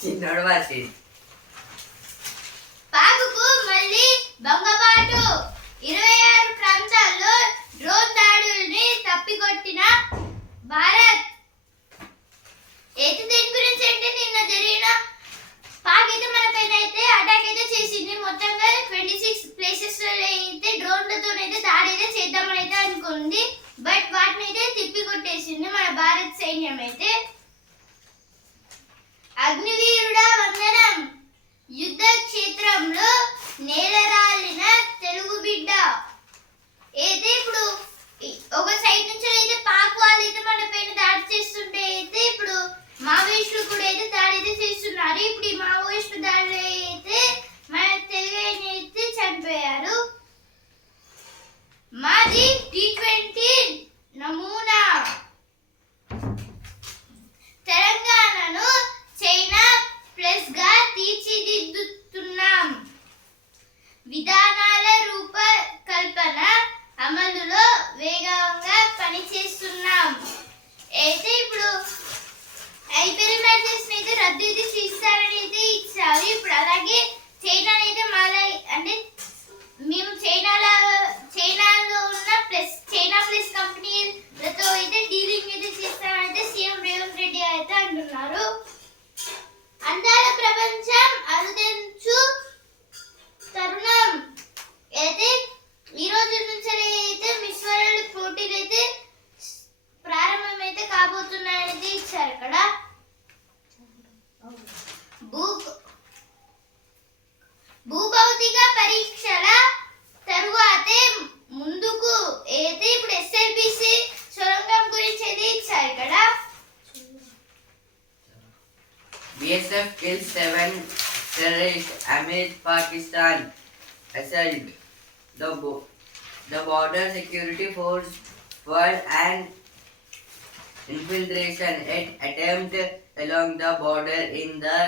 చిన్నోడు వాసి పాకుకు మళ్ళీ బొంగబాటు ఇరవై ఆరు ప్రాంతాల్లో డ్రోన్ దాడుల్ని తప్పికొట్టిన భారత్ ఏతి దేని గురించి అంటే నిన్న జరిగిన పాక్ అయితే మన పైన అయితే అటాక్ అయితే చేసింది మొత్తంగా ట్వంటీ సిక్స్ ప్లేసెస్ అయితే డ్రోన్లతో అయితే దాడి అయితే చేద్దామని అయితే అనుకుంది బట్ వాటిని అయితే తిప్పి కొట్టేసింది మన భారత్ సైన్యం అయితే అగ్నివీరుడ వందనం యుద్ధ క్షేత్రంలో నేలరాలిన తెలుగు బిడ్డ అయితే ఇప్పుడు ఒక సైడ్ నుంచి అయితే పాక్ వాళ్ళు అయితే మన పైన దాడి చేస్తుంటే అయితే ఇప్పుడు మావేశ్వరు కూడా అయితే దాడి అయితే చేస్తున్నారు ఇప్పుడు ఈ మావోయిస్టు దాడిలో అయితే మన తెలుగు అయితే చనిపోయారు పరీక్షల తరువాతే ముందుకు ఏది ఇప్పుడు ఎస్ఎల్బిసి సొరంగం గురించి ఇచ్చారు కదా BSF kills seven terrorists amid Pakistan assailed. The, bo the border security force for an infiltration at attempt along the border in the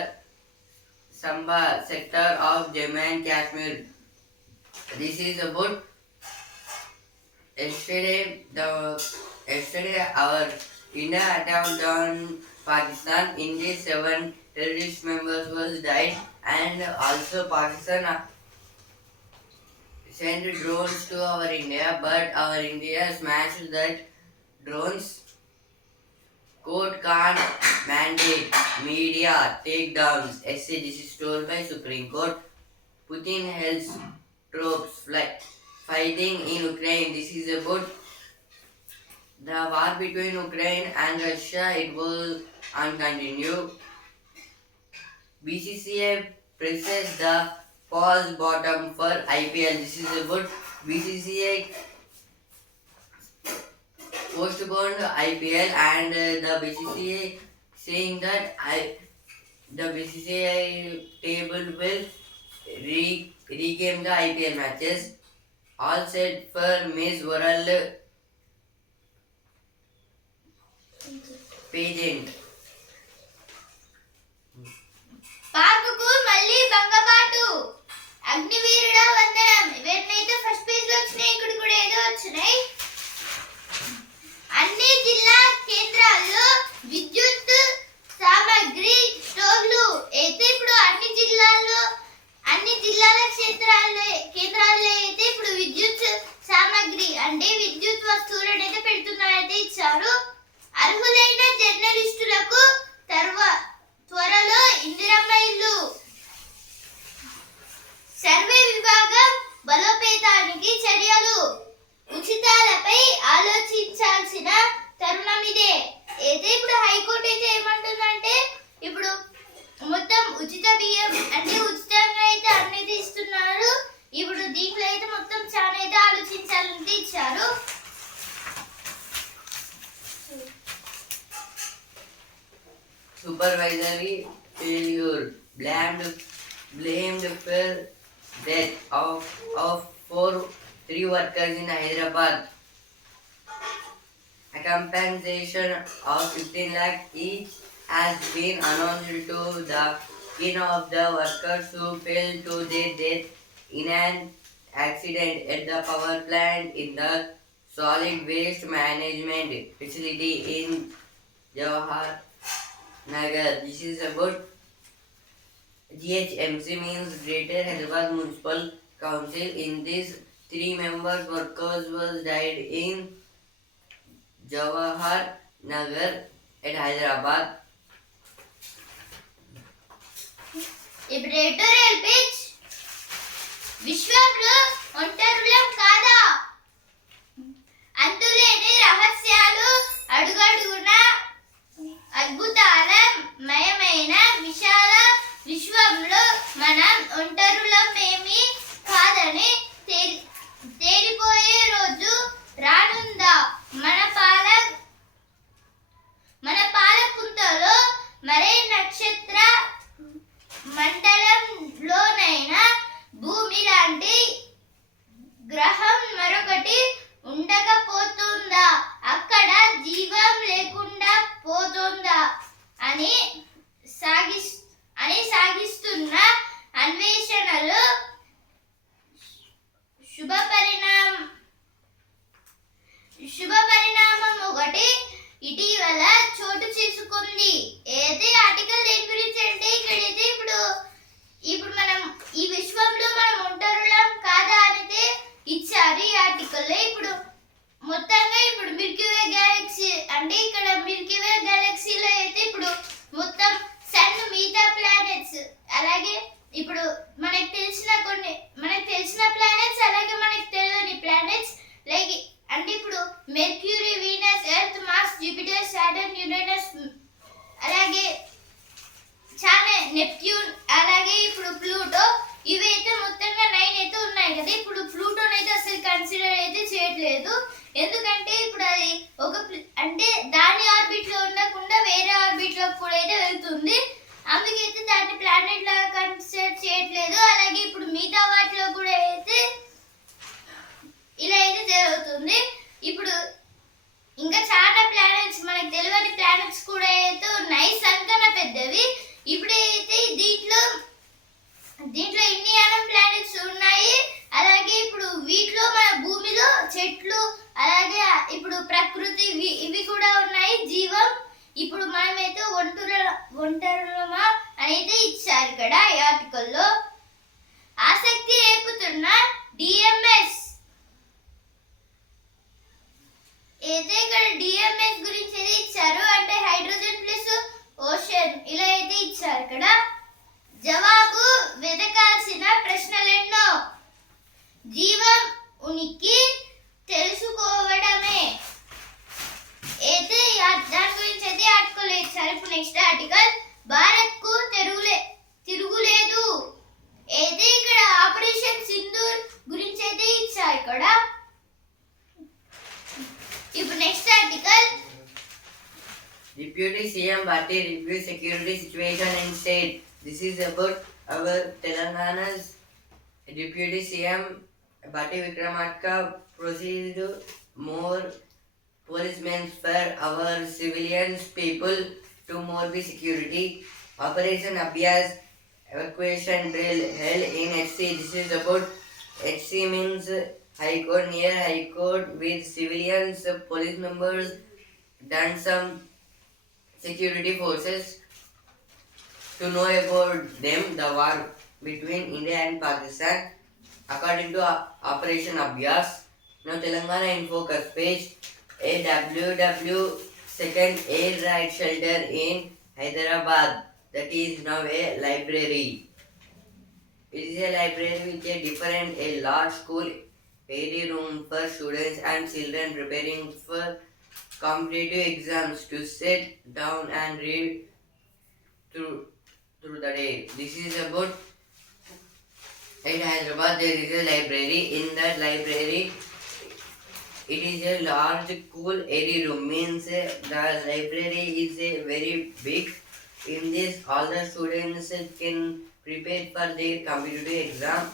Samba sector of Jammu and Kashmir. This is about yesterday the yesterday our India attack on Pakistan. India seven terrorist members was died and also Pakistan uh, sent drones to our India, but our India smashed that drones. Court can't mandate media takedowns. Essay this is told by Supreme Court. Putin helps troops fly. Fighting in Ukraine, this is about the war between Ukraine and Russia. It will continue. BCCI presses the false bottom for IPL. This is about BCCI postponed IPL and uh, the BCCI saying that I the BCCI table will re ప్రీగేమ్గా IPL matches all set for miss world pageant పార్కుకు మళ్ళీ బంగపాటు అగ్నివీరుడా వందనం ఇవన్నైతే first page లో వచ్చినాయి ఇక్కడ కూడా ఏదో వచ్చినాయి అన్ని జిల్లా in Hyderabad. A compensation of 15 lakh each has been announced to the kin of the workers who fell to their death in an accident at the power plant in the solid waste management facility in Jawahar Nagar. This is about GHMC means Greater Hyderabad Municipal Council. In this Three members workers was died in Jawahar Nagar at Hyderabad. ఇప్పుడు రైల్ పిచ్ విశ్వంలో ఒంటరులం కాదా అంతులేని రహస్యాలు అడుగడుగున అద్భుతాల మయమైన విశాల విశ్వంలో మనం ఒంటరులమేమో ప్లానెట్స్ అలాగే ఇప్పుడు మనకు తెలిసిన కొన్ని మనకు తెలిసిన ప్లానెట్స్ అలాగే మనకి తెలియని ప్లానెట్స్ లైక్ అంటే ఇప్పుడు Mercury Venus Earth Mars Jupiter Saturn Uranus అలాగే చాలా నెప్ట్యూన్ అలాగే ఇప్పుడు ప్లూటో ఇవి అయితే మొత్తంగా నైన్ అయితే ఉన్నాయి కదా ఇప్పుడు ప్లూటోన్ అయితే అసలు కన్సిడర్ అయితే చేయట్లేదు ఎందుకంటే ఇప్పుడు అది ఒక అంటే దాని ఆర్బిట్లో ఉండకుండా వేరే ఆర్బిట్లోకి కూడా అయితే వెళ్తుంది అందుకైతే దాన్ని ప్లానెట్ లాగా కన్సిడర్ చేయట్లేదు అలాగే ఇప్పుడు మిగతా వాటిలో కూడా అయితే ఇలా అయితే జరుగుతుంది ఇప్పుడు ఇంకా చాలా ప్లానెట్స్ మనకి తెలియని ప్లానెట్స్ కూడా అయితే ఉన్నాయి సంతన పెద్దవి ఇప్పుడైతే దీంట్లో దీంట్లో ఇన్ని అనం ప్లానెట్స్ ఉన్నాయి అలాగే ఇప్పుడు వీటిలో మన భూమిలో చెట్లు అలాగే ఇప్పుడు ప్రకృతి ఇవి కూడా ఉన్నాయి జీవం ఇప్పుడు మనమైతే ఒంటూరు గుంట అనేది ఇచ్చారు ఇక్కడ ఈ ఆర్టికల్లో ఆసక్తి రేపుతున్న డిఎంఎస్ అయితే ఇక్కడ డిఎంఎస్ గురించి అయితే ఇచ్చారు అంటే హైడ్రోజన్ ప్లస్ ఓషన్ ఇలా అయితే ఇచ్చారు ఇక్కడ జవాబు వెతకాల్సిన ప్రశ్నలెన్నో జీవం ఉనికి తెలుసుకోవడమే అయితే దాని గురించి అయితే ఆర్టికల్ సార్ ఇప్పుడు నెక్స్ట్ ఆర్టికల్ భారత్ కు తిరుగులే తిరుగులేదు అయితే ఇక్కడ ఆపరేషన్ సింధూర్ గురించి అయితే ఇచ్చారు ఇక్కడ ఇప్పుడు next article Deputy CM Bharti review security situation and said this is about our Telangana's Deputy CM Bharti Vikramarka proceeded more policemen for our civilians people to Morbi security. Operation Abhyas evacuation drill held in HC. This is about HC means High Court near High Court with civilians, police members, done some security forces to know about them the war between India and Pakistan according to Operation Abhyas. Now Telangana in focus page a WW second air right shelter in Hyderabad that is now a library. It is a library with a different a large school airy room for students and children preparing for competitive exams to sit down and read through through the day. This is about in Hyderabad there is a library. In that library it is a large, cool, airy room. Means the library is a very big. In this, all the students can prepare for their competitive exam.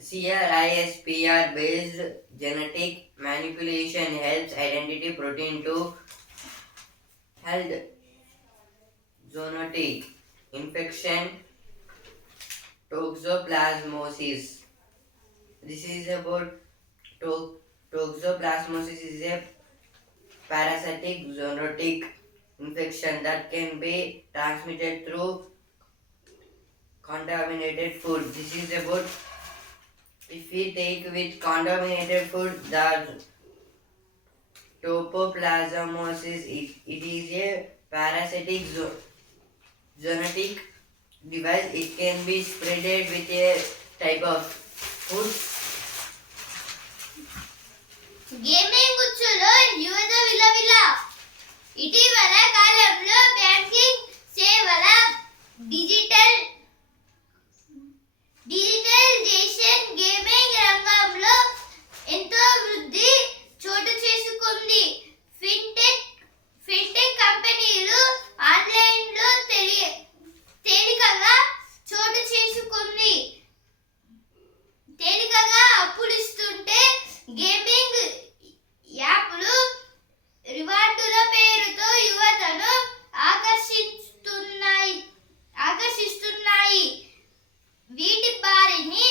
CRISPR based genetic manipulation helps identify protein to help zoonotic infection toxoplasmosis. This is about toxoplasmosis. Toxoplasmosis is a parasitic zoonotic infection that can be transmitted through contaminated food. This is about if we take with contaminated food the topoplasmosis it, it is a parasitic zo zoonotic device. It can be spreaded with a type of food gaming గుచ్చులో యువత విలవిల ఇటీవల కాలంలో banking సేవల digital digitalisation gaming రంగంలో ఎంతో వృద్ధి చోటు చేసుకుంది ఫిన్టెక్ ఫిన్టెక్ కంపెనీలు ఆన్లైన్లో తెలియ తేలికగా చోటు చేసుకుంది తేలికగా ఇస్తుంటే గేమింగ్ యాప్లు రివార్డుల పేరుతో యువతను ఆకర్షిస్తున్నాయి ఆకర్షిస్తున్నాయి వీటి బారిని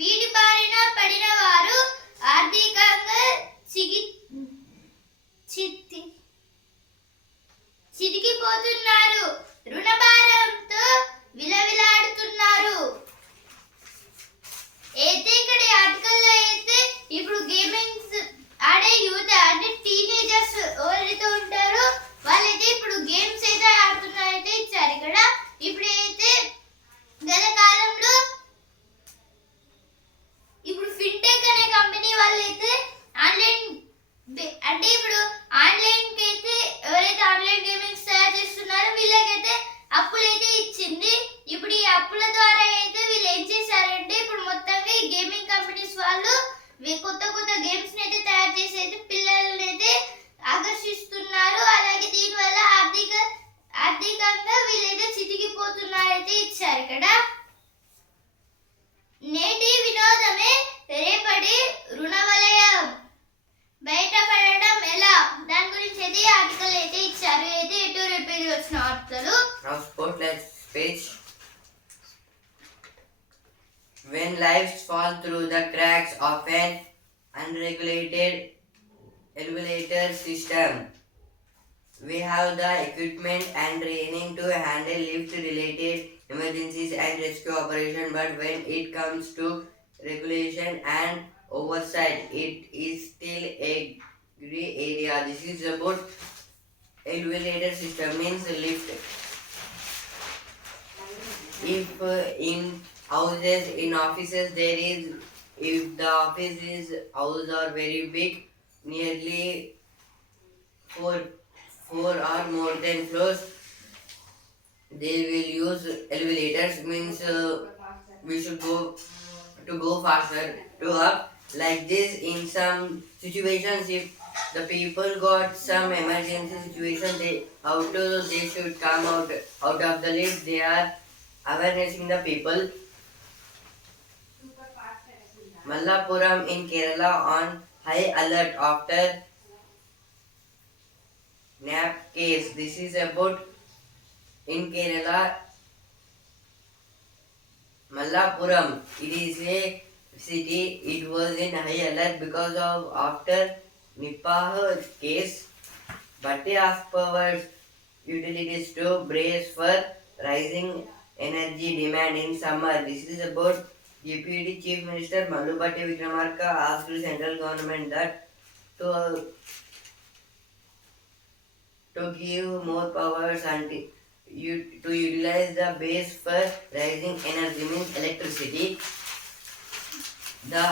వీటి బారిన పడిన వారు ఆర్థికంగా చిగి చిత్తి through the cracks of an unregulated elevator system. We have the equipment and training to handle lift-related emergencies and rescue operation, but when it comes to regulation and oversight, it is still a gray area. This is about elevator system means lift. If uh, in houses in offices there is if the offices houses are very big nearly four four or more than floors they will use elevators means uh, we should go to go faster to up like this in some situations if the people got some emergency situation they how to they should come out out of the lift they are awarenessing the people Mallapuram in Kerala on high alert after NAP case. This is about in Kerala. Mallapuram. It is a city. It was in high alert because of after Nipah case. But they asked powers utilities to brace for rising energy demand in summer. This is about JPD chief minister Manubhatti Vikramarka ask central government that to to give more powers and you to utilize the base for rising energy mean electricity the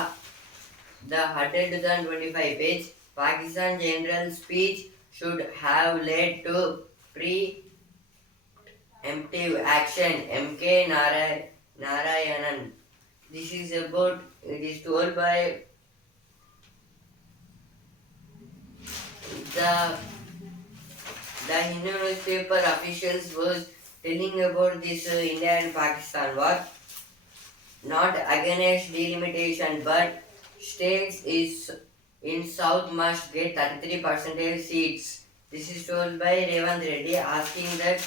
the hundred two thousand twenty five page Pakistan general speech should have led to preemptive action M K Narayan Narayanan This is about, it is told by the, the Hindu newspaper officials was telling about this uh, India and Pakistan war. Not against delimitation, but states is in South must get 33% seats. This is told by Revan Reddy asking that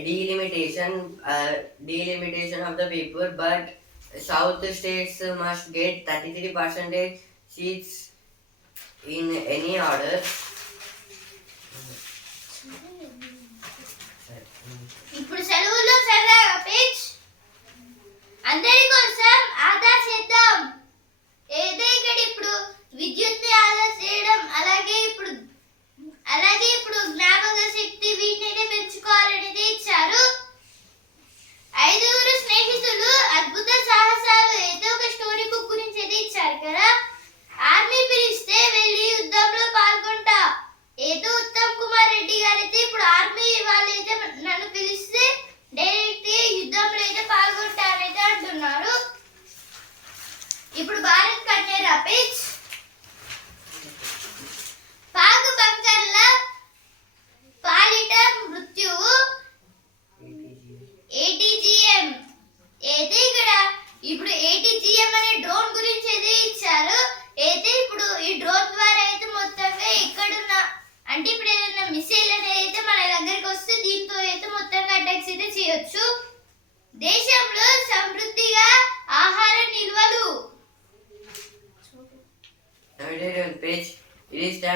delimitation uh, delimitation of the paper, but South states must get 33 percentage seats in any order.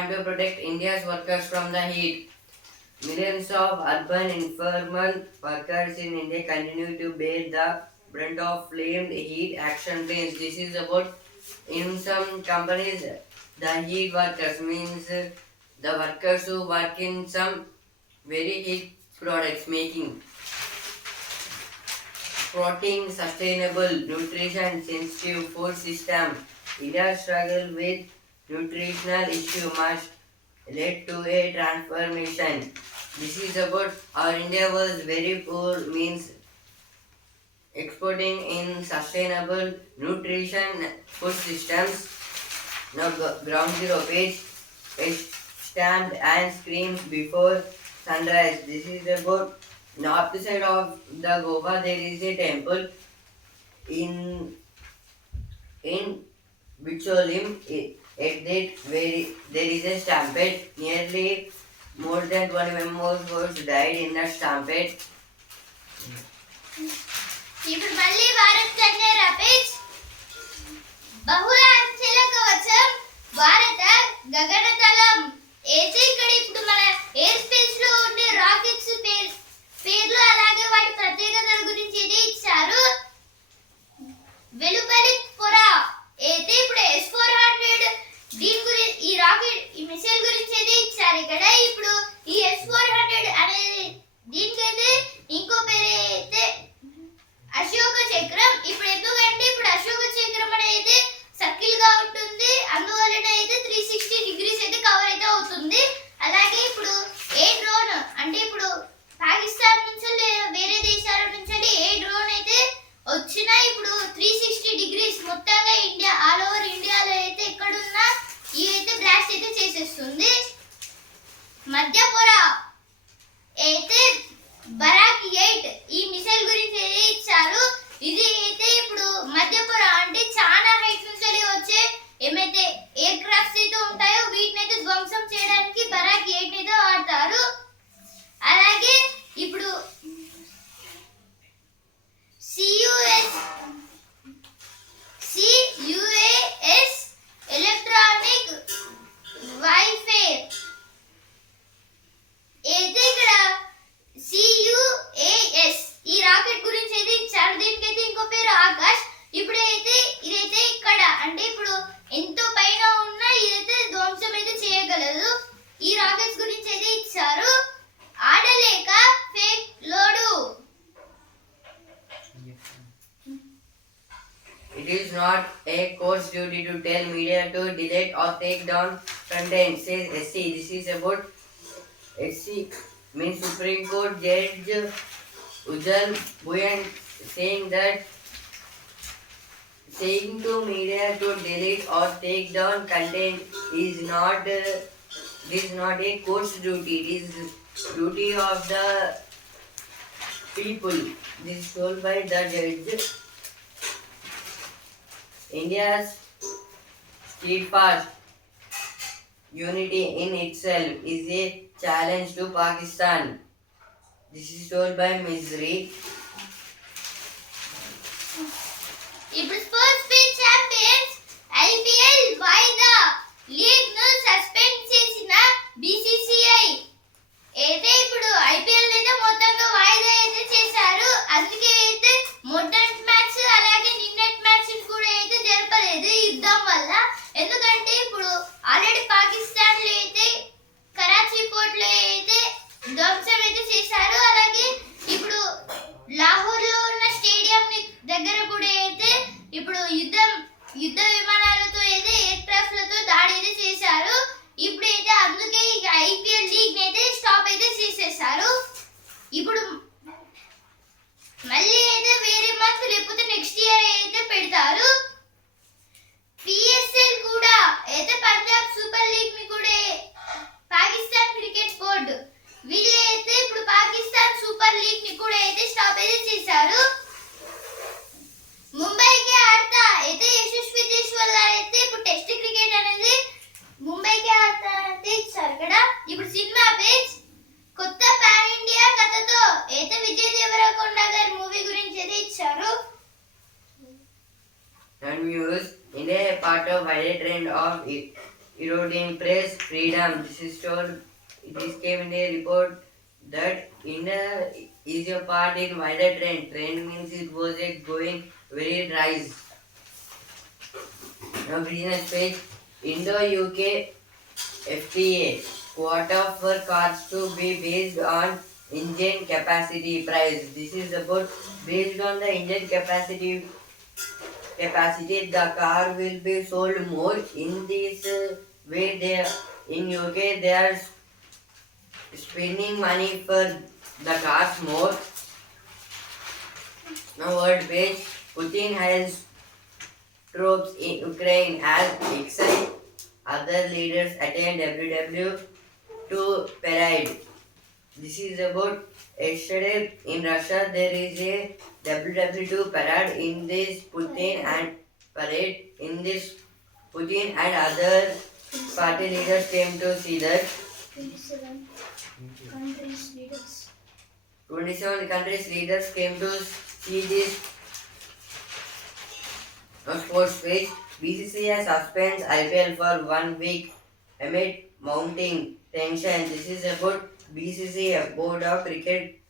to protect India's workers from the heat. Millions of urban informal workers in India continue to bear the brunt of flame heat action plans. This is about in some companies the heat workers means the workers who work in some very heat products making protein sustainable nutrition sensitive food system India struggle with Nutritional issue must lead to a transformation. This is about how India was very poor means exporting in sustainable nutrition food systems. Now ground zero page, is stand and screams before sunrise. This is about north side of the Goa there is a temple in in Bicholim At that very, there is a stampede. Nearly more than one member was died in the stampede. ఇప్పుడు మళ్ళీ భారత్ కన్యా రపేజ్ బహుళ అంచెలకు కవచం భారత గగనతలం AC ఇక్కడ ఇప్పుడు మన air space లో ఉండే రాకెట్స్ పేరు పేర్లు అలాగే వాటి ప్రత్యేకతల గురించి ఇది ఇచ్చారు వెలుపలి పొర అయితే ఇప్పుడు ఎస్ ఫోర్ హండ్రెడ్ దీని గురించి ఈ రాకెట్ ఈ మిసైల్ గురించి అయితే ఇచ్చారు ఇక్కడ ఇప్పుడు ఈ ఎస్ ఫోర్ హండ్రెడ్ అనేది duty to tell media to delete or take down content, says SC. This is about SC, means Supreme Court Judge Ujjal Bhuyan saying that saying to media to delete or take down content is not uh, is not a court's duty. It is duty of the people. This is told by the judge. India's steadfast unity in itself is a challenge to Pakistan this is told by misery మొత్తంగా వాయిదా అయితే చేశారు అందుకే అయితే modern match అలాగే నిన్నటి match operation కూడా అయితే జరపలేదు యుద్ధం వల్ల ఎందుకంటే ఇప్పుడు ఆల్రెడీ పాకిస్తాన్ లో అయితే కరాచీ పోర్ట్ లో అయితే ధ్వంసం అయితే చేశారు అలాగే ఇప్పుడు లాహోర్ లో ఉన్న స్టేడియం దగ్గర కూడా అయితే ఇప్పుడు యుద్ధం యుద్ధ విమానాలతో అయితే ఎయిర్ లతో దాడి అయితే చేశారు ఇప్పుడు అయితే అందుకే ఐపీఎల్ లీగ్ అయితే స్టాప్ అయితే చేసేసారు ఇప్పుడు మళ్ళీ అయితే వేరే month Indo-UK FTA. Quota for cars to be based on engine capacity price. This is about based on the engine capacity capacity. The car will be sold more. In this uh, way, There in UK they are spending money for the cars more. Now, world page. Putin has troops in Ukraine as exiled other leaders attend WW to parade. This is about yesterday in Russia there is a WW2 parade in this Putin and parade in this Putin and other party leaders came to see that 27 countries leaders 27 countries leaders came to see this sports fest BCCI suspends IPL for one week amid mounting tension. This is about BCCI, Board of Cricket,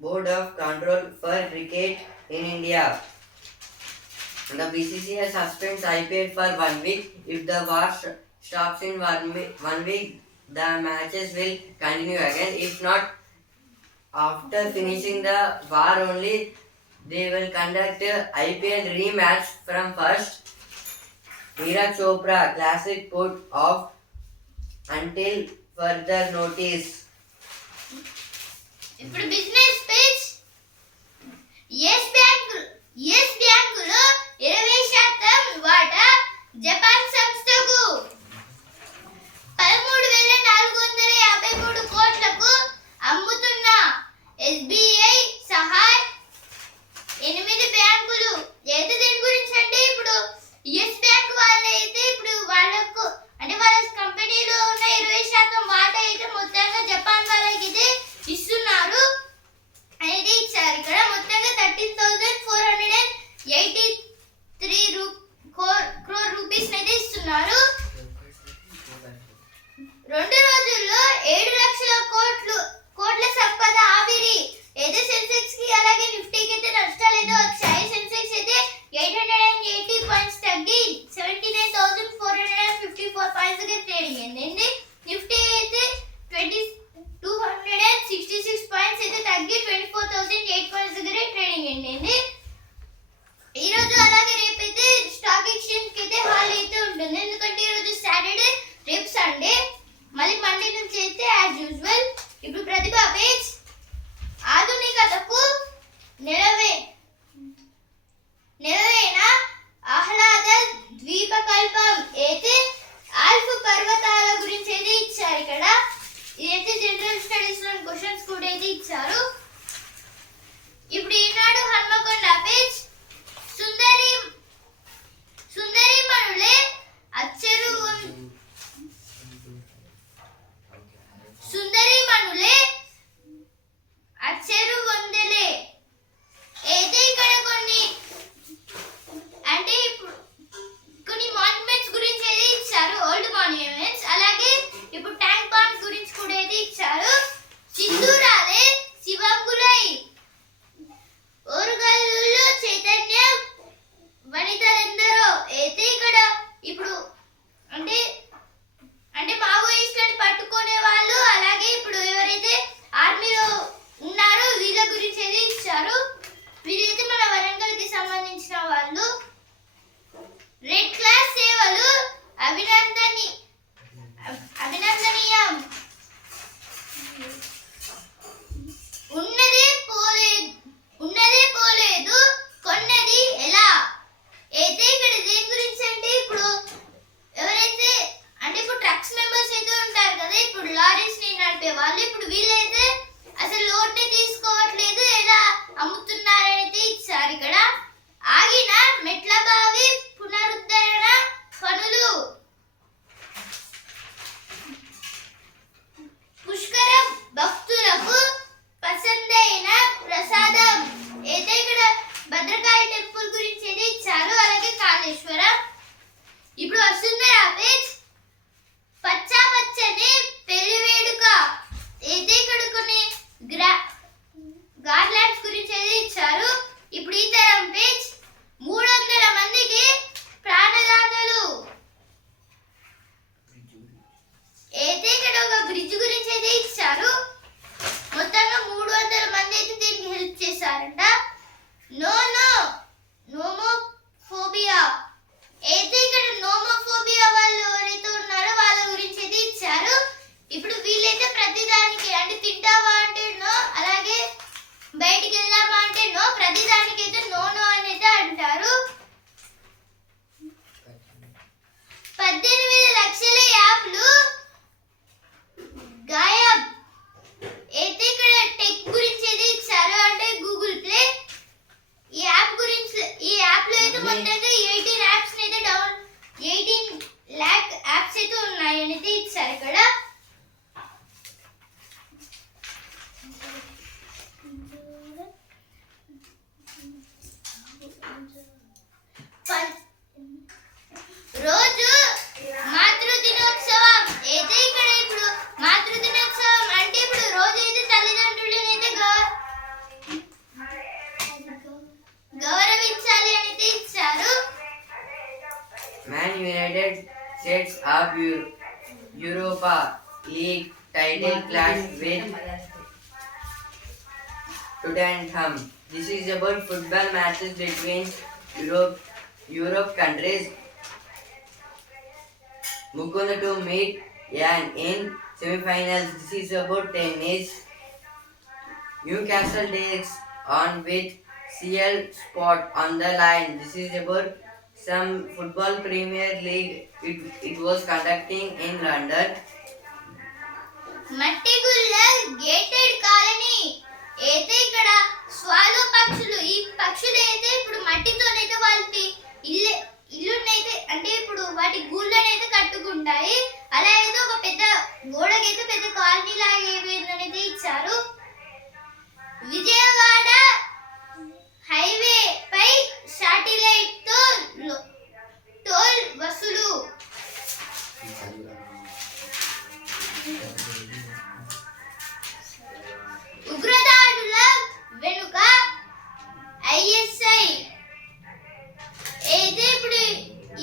Board of Control for Cricket in India. The BCCI suspends IPL for one week. If the war stops in one, one week, the matches will continue again. If not, after finishing the war only, They will conduct IPL rematch from first Neeraj Chopra Classic put off until further notice. ఇప్పుడు business page Yes Bank Yes బ్యాంకులో ఇరవై శాతం వాటా Japan సంస్థకు పదమూడు వేల నాలుగు వందల యాభై మూడు కోట్లకు అమ్ముతున్న ఎస్బీఐ సహాయ్ ఎనిమిది బ్యాంకులు ఏది దేని గురించి అండి ఇప్పుడు clashes between Europe, Europe countries. Mukunda to meet Yan in semi-finals. This is about tennis. Newcastle takes on with CL spot on the line. This is about some football Premier League. It, it was conducting in London. మట్టిగుళ్ళ gated colony ఏతే ఇక్కడ swallow పక్షులు ఈ పక్షులు అయితే ఇప్పుడు మట్టితోనైతే వాళ్ళకి ఇల్లు ఇల్లు అయితే అంటే ఇప్పుడు వాటి గూళ్ళనైతే కట్టుకుంటాయి అలా అయితే ఒక పెద్ద గోడకైతే పెద్ద కాలనీ లాగే ఏమైందనైతే ఇచ్చారు విజయవాడ హైవే పై శాటిలైట్ తో టోల్ వసూలు వెనుక ఐఎస్ఐ అయితే ఇప్పుడు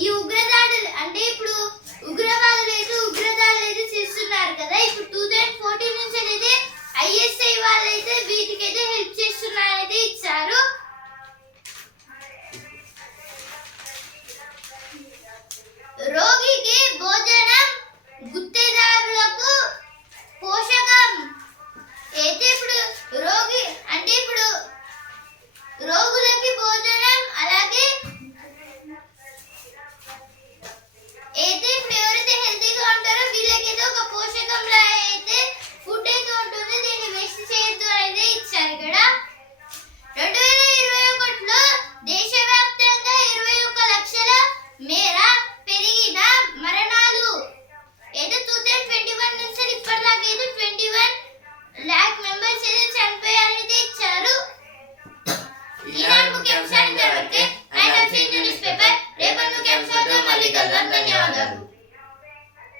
ఈ ఉగ్రదాడులు అంటే ఇప్పుడు ఉగ్రవాదులు అయితే ఉగ్రదాడులు అయితే చేస్తున్నారు కదా ఇప్పుడు టూ థౌజండ్ ఫోర్టీన్ నుంచి అయితే ఐఎస్ఐ వాళ్ళైతే వీటికైతే హెల్ప్ చే